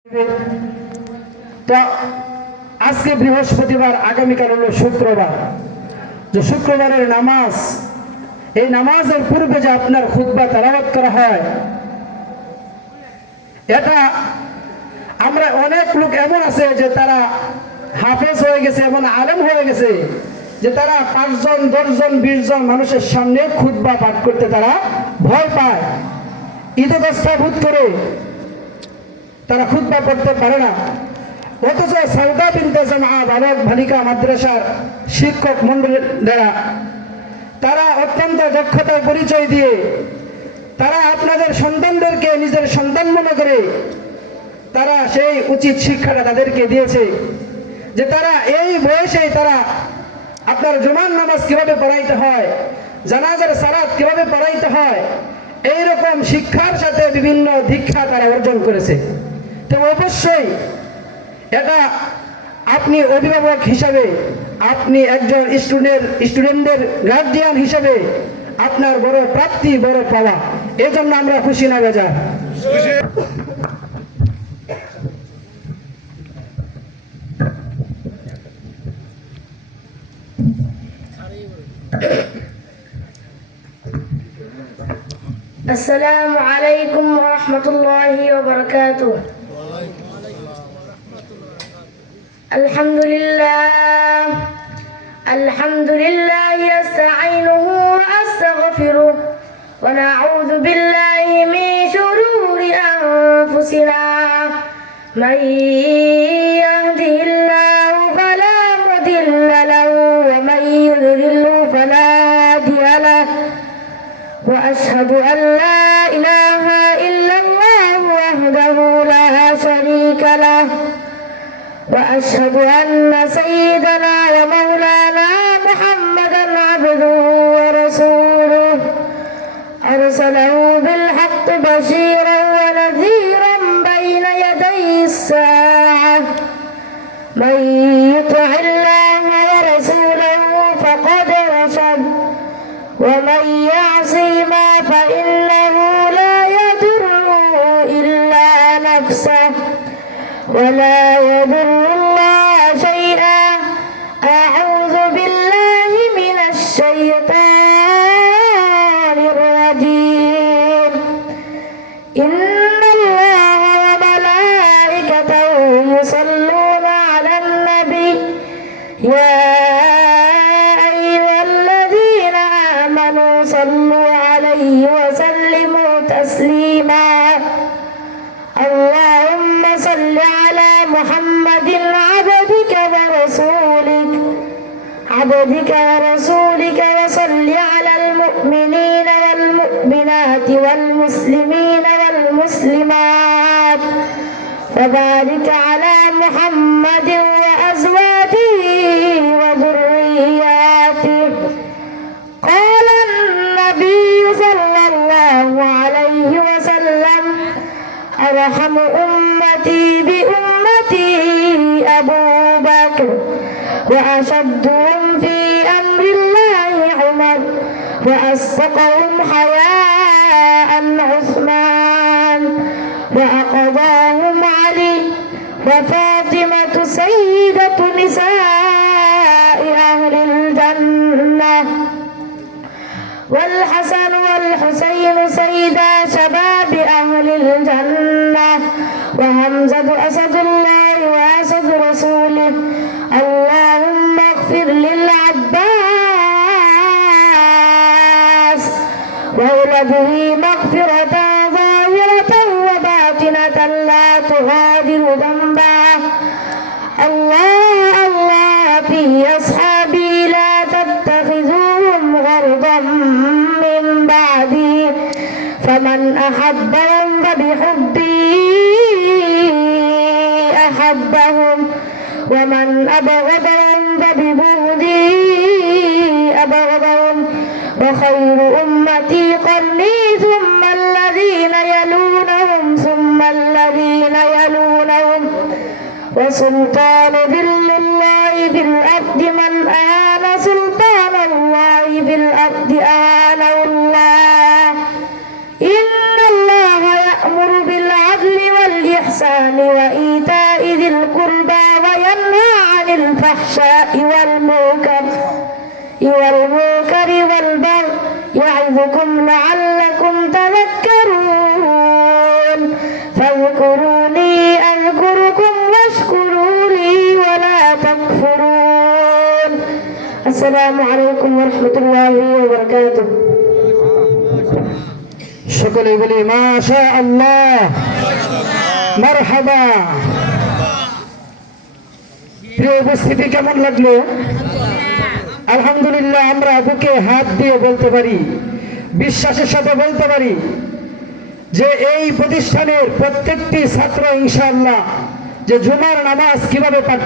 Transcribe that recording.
তো আজকে বৃহস্পতিবার, আগামীকাল হলো শুক্রবার। যে শুক্রবারের নামাজ, এই নামাজের পূর্বে যে আপনার খুতবা তেলাওয়াত করা হয়, এটা আমরা অনেক লোক এমন আছে যে তারা হাফেজ হয়ে গেছে, এমন আলেম হয়ে গেছে যে তারা 5 জন 10 জন 20 জন মানুষের সামনে খুতবা পাঠ করতে তারা ভয় পায়, ইতস্তত বোধ করে তারা খুতবা পড়তে পারে না। অথচ সাউদা বিনতে জামআ বালক বালিকা মাদ্রাসার শিক্ষক মন্ডলীরা তারা অত্যন্ত দক্ষতার পরিচয় দিয়ে তারা আপনাদের সন্তানদেরকে নিজের সন্তান মনে করে তারা সেই উচিত শিক্ষাটা তাদেরকে দিয়েছে যে তারা এই বয়সেই তারা আপনার জুমার নামাজ কিভাবে পড়াইতে হয়, জানাজার সালাত কিভাবে পড়াইতে হয়, এইরকম শিক্ষার সাথে বিভিন্ন দীক্ষা তারা অর্জন করেছে। তো অবশ্যই এটা আপনি অভিভাবক হিসাবে, আপনি একজন স্টুডেন্টদের গার্জিয়ান হিসাবে আপনার বড় প্রাপ্তি, বড় পাওয়া। এজন্য আমরা খুশি না বেজার। السلام عليكم ورحمة الله وبركاته. الحمد لله أستعينه وأستغفره ونعوذ بالله من شرور أنفسنا، من يهده الله فلا مضل له ومن يضلل فلا هادي له، وأشهد أن لا إله إلا الله وحده لا شريك له، وأشهد أن سيدنا ومولانا محمدا عبده ورسوله، أرسله بالحق بشيرا ونذيرا بين يدي الساعة، من يطع الله ورسوله فقد رشد، ومن يعصهما فإنه لا يضر إلا نفسه ولا يضر الله شيئا. أعوذ بالله من الشيطان الرجيم. إن الله وملائكته يصلون على النبي، يا أيها الذين آمنوا صلوا عليه وسلموا تسليما. اللهم صل على محمد عبدك ورسولك وصل على المؤمنين والمؤمنات والمسلمين والمسلمات، وبارك على محمد وأزواجه وذرياته. قال النبي صلى الله عليه وسلم: أرحم أمتي بأمتي أبو بكر، وأشدهم في أمر الله عمر، وأصدقهم حياء عثمان، وأقضاهم علي، وفاطمة سيدة نساء أهل الجنة، والحسن والحسين سيدا شباب أهل الجنة، وحمزة أسد الله وأسد رسوله. اللهم اغفر للعباس وولده مغفرة ظاهرة وباطنة لا تغادر ذنبا. الله في أصحابي لا تتخذوهم غرضا من بعدي، فمن أحبهم فبحبي أحبهم، ومن أبغضهم فببغضي أبغضهم. وخير أمتي قرني ثم الذين يلونهم ثم الذين يلونهم، وسلطان ذل الله في الأرض من آن سلطان الله في الأرض آنه الله. إن الله يأمر بالعدل والإحسان وإيتاء ذي القربى وينهى عن الفحشاء والمنكر والبغي يعظكم لعلكم تذكرون فاذكروني أذكركم واشكروا لي ولا تكفرون السلام عليكم ورحمة الله وبركاته সকলে বলি মাশা আল্লাহ মারহাবা। প্রিয় উপস্থিতি কেমন লাগলো? আলহামদুলিল্লাহ। আমরা বুকে হাত দিয়ে বলতে পারি, বিশ্বাসের সাথে বলতে পারি যে এই প্রতিষ্ঠানের প্রত্যেকটি ছাত্র ইনশাআল্লাহ যে জুমার নামাজ কিভাবে পাঠ